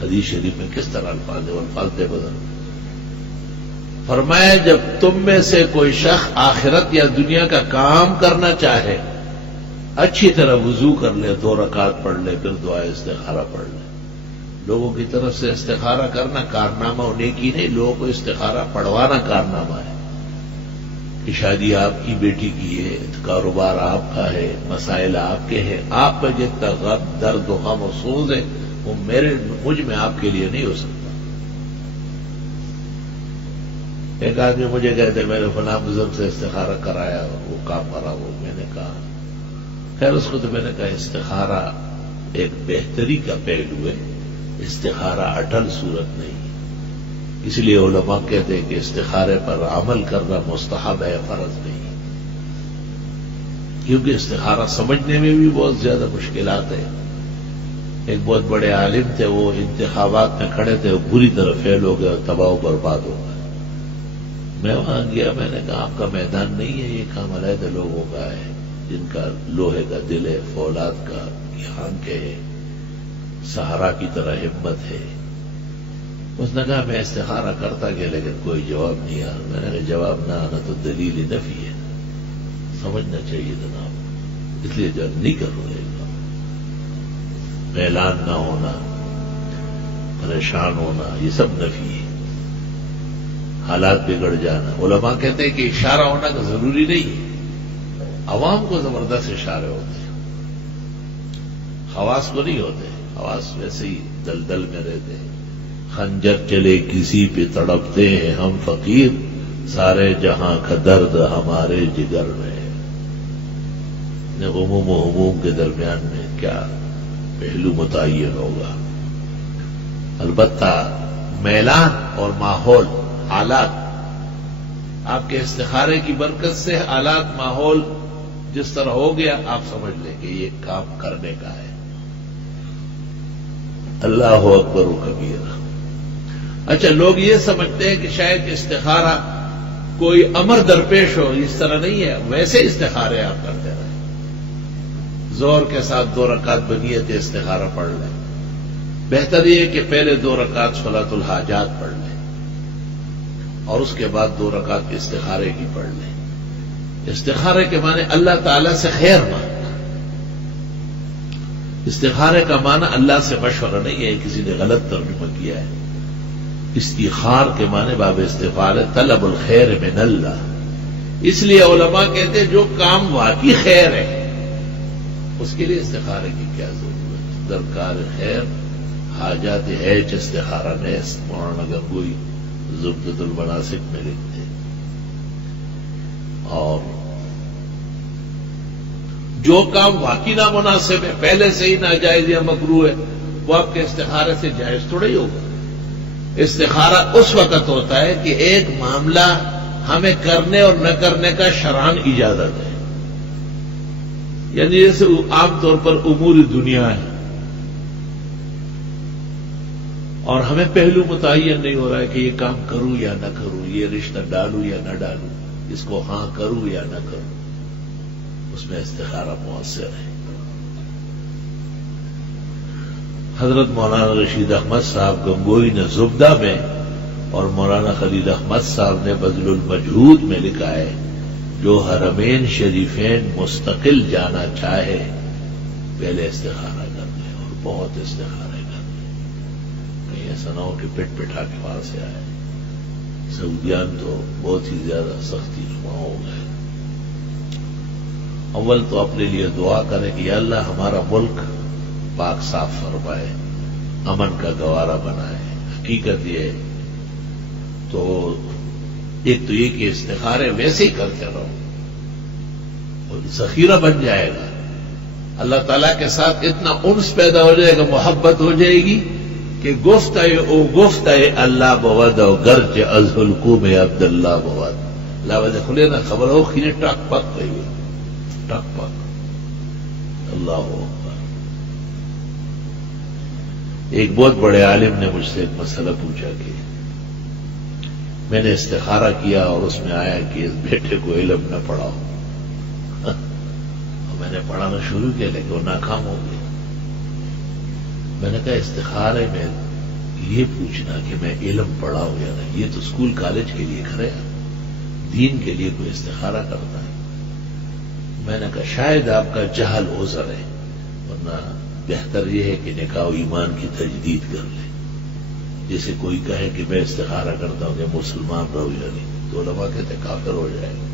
حدیث شریف میں کس طرح الفاظ ہے، الفاظ دے بدل. فرمایا جب تم میں سے کوئی شخص آخرت یا دنیا کا کام کرنا چاہے اچھی طرح وضو کر لے، 2 رکعت پڑھ لے، پھر دعا استخارہ پڑھ لے. لوگوں کی طرف سے استخارہ کرنا کارنامہ ہونے کی نہیں، لوگوں کو استخارہ پڑھوانا کارنامہ ہے کہ شادی آپ کی بیٹی کی ہے، کاروبار آپ کا ہے، مسائل آپ کے ہیں، آپ کا جتنا غم درد و غم و سوز ہے وہ مجھ میں آپ کے لیے نہیں ہو سکتا. ایک آدمی مجھے کہتے میں نے فلاں بزرگ سے استخارہ کرایا، وہ کام کرا، وہ میں نے کہا خیر اس کو تو میں نے کہا استخارہ ایک بہتری کا پہلو ہے، استخارہ اٹل صورت نہیں. اس لیے علماء کہتے ہیں کہ استخارے پر عمل کرنا مستحب ہے، فرض نہیں، کیونکہ استخارہ سمجھنے میں بھی بہت زیادہ مشکلات ہیں. ایک بہت بڑے عالم تھے، وہ انتخابات میں کھڑے تھے، وہ بری طرح فیل ہو گئے اور تباہ و برباد ہو گئے. میں وہاں گیا، میں نے کہا آپ کا میدان نہیں ہے، یہ کام علیحدہ لوگوں کا ہے جن کا لوہے کا دل ہے، فولاد کا یہاں کے سہارا کی طرح ہمت ہے. اس نے کہا میں استخارہ کرتا گیا لیکن کوئی جواب نہیں آیا. میں نے کہا جواب نہ آنا تو دلیل نفی ہے، سمجھنا چاہیے جناب، اس لیے جب نہیں کر رہے گا. اعلان نہ ہونا، پریشان ہونا، یہ سب نفی ہے. حالات بگڑ جانا، علماء کہتے ہیں کہ اشارہ ہونا کا ضروری نہیں ہے. عوام کو زبردست اشارے ہوتے ہیں، خواص کو نہیں ہوتے. خواص ویسے ہی دلدل میں رہتے ہیں. خنجر چلے کسی پہ تڑپتے ہیں ہم فقیر، سارے جہاں کا درد ہمارے جگر میں. غموم و ہموم کے درمیان میں کیا پہلو متعین ہوگا؟ البتہ میلان اور ماحول، حالات، آپ کے استخارے کی برکت سے حالات، ماحول جس طرح ہو گیا آپ سمجھ لیں کہ یہ کام کرنے کا ہے. اللہ اکبر و کبیرہ. اچھا لوگ یہ سمجھتے ہیں کہ شاید استخارہ کوئی امر درپیش ہو، اس طرح نہیں ہے. ویسے استخارے آپ کرتے رہے، زور کے ساتھ 2 رکعت بنیت استخارہ پڑھ لیں. بہتر یہ ہے کہ پہلے 2 رکعت صلاۃ الحاجات پڑھ لیں اور اس کے بعد 2 رکعت استخارے کی پڑھ لیں. استخارے کے معنی اللہ تعالی سے خیر مانگنا. استخارے کا معنی اللہ سے مشورہ نہیں ہے، کسی نے غلط ترجمہ کیا ہے. استخار کے معنی باب استفعال طلب الخیر من اللہ. اس لیے علماء کہتے ہیں جو کام واقعی خیر ہے اس کے لیے استخارے کی کیا ضرورت. درکار خیر حاجات ہے استخارہ نیست، مولانا گنگوئی زبدۃ المناسک میں لکھتے ہیں. اور جو کام واقعی نامناسب ہے، پہلے سے ہی ناجائز یا مکروہ ہے، وہ آپ کے استخارے سے جائز تھوڑا ہی ہوگا. استخارہ اس وقت ہوتا ہے کہ ایک معاملہ ہمیں کرنے اور نہ کرنے کا شرعاً اجازت ہے. یعنی جیسے عام طور پر امور دنیا ہے اور ہمیں پہلو متعین نہیں ہو رہا ہے کہ یہ کام کروں یا نہ کروں، یہ رشتہ ڈالوں یا نہ ڈالوں، اس کو ہاں کروں یا نہ کروں، اس میں استخارہ مؤثر ہے. حضرت مولانا رشید احمد صاحب گنگوئی نے زبدہ میں اور مولانا خلیل احمد صاحب نے بذل المجہود میں لکھا ہے جو حرمین شریفین مستقل جانا چاہے پہلے استخارہ کر لے اور بہت استخارے کر لے. کہیں ایسا نہ ہو کہ پٹ پٹا کے وہاں سے آئے. سعودیان تو بہت ہی زیادہ سختی نما ہو گئے. اول تو اپنے لیے دعا کریں کہ یا اللہ ہمارا ملک پاک صاف فرمائے، امن کا گوارا بنائے. حقیقت یہ ہے تو ایک تو یہ کہ استخارے ویسے ہی کرتے رہو اور ذخیرہ بن جائے گا. اللہ تعالیٰ کے ساتھ اتنا انس پیدا ہو جائے گا، محبت ہو جائے گی کہ گفت اللہ بود و گرج از حلقوم عبداللہ بود. اللہ وجہ کھلے نا خبر ہو کھینے ٹک پک گئی ہوئی، ٹک پک. اللہ اکبر. ایک بہت بڑے عالم نے مجھ سے ایک مسئلہ پوچھا کہ میں نے استخارہ کیا اور اس میں آیا کہ اس بیٹے کو علم نہ پڑھاؤ. اور میں نے پڑھانا شروع کیا لیکن وہ ناکام ہو گیا. میں نے کہا استخارے میں یہ پوچھنا کہ میں علم پڑھا ہوں یا نہیں، یہ تو اسکول کالج کے لیے کرے، دین کے لیے کوئی استخارہ کرتا ہے؟ میں نے کہا شاید آپ کا جہل عذر ہے، ورنہ بہتر یہ ہے کہ نکاح و ایمان کی تجدید کر لیں۔ جیسے کوئی کہے کہ میں استخارہ کرتا ہوں کہ مسلمان رہو یا نہیں، تو علماء کہتے ہیں کافر ہو جائے گا۔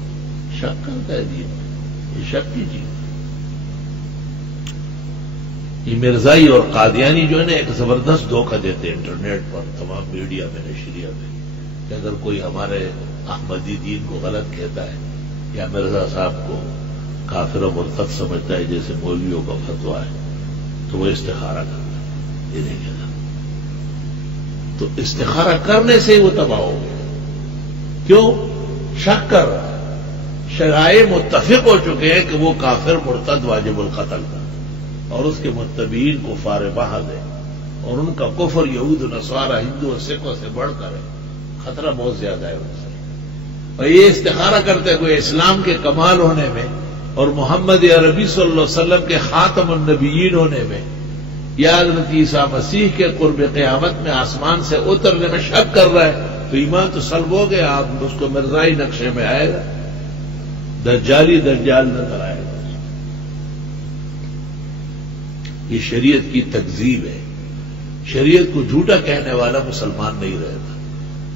شک کرتا ہے دین، یہ شک کی چیز۔ یہ مرزائی اور قادیانی جو ہے نا ایک زبردست دھوکہ دیتے ہیں انٹرنیٹ پر، تمام میڈیا میں، نشریہ میں، کہ اگر کوئی ہمارے احمدی دین کو غلط کہتا ہے یا مرزا صاحب کو کافر و مرتد سمجھتا ہے جیسے مولویوں کا فتویٰ ہے، تو وہ استخارہ کرتا ہے۔ یہ نہیں کہتا، تو استخارہ کرنے سے وہ تباہ ہو گیا۔ کیوں؟ شک کر رہا ہے۔ شرائع متفق ہو چکے ہیں کہ وہ کافر مرتد واجب القتل تھا، اور اس کے متبعین کفار محض ہے، اور ان کا کفر یہود و نصارہ، ہندو اور سکھوں سے بڑھ کر ہے، خطرہ بہت زیادہ ہے ان سے۔ اور یہ استخارہ کرتے ہوئے اسلام کے کمال ہونے میں اور محمد عربی صلی اللہ علیہ وسلم کے خاتم النبیین ہونے میں یا حضرت عیسیٰ مسیح کے قرب قیامت میں آسمان سے اترنے میں شک کر رہا ہے، تو ایمان تو سلب ہو گیا۔ آپ اس کو مرزائی نقشے میں آئے گا، دجالی دجال نظر آئے گا۔ یہ شریعت کی تکذیب ہے، شریعت کو جھوٹا کہنے والا مسلمان نہیں رہتا۔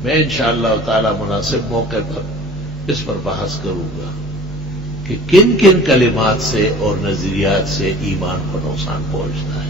میں انشاءاللہ تعالی مناسب موقع پر اس پر بحث کروں گا کہ کن کن کلمات سے اور نظریات سے ایمان کو نقصان پہنچتا ہے۔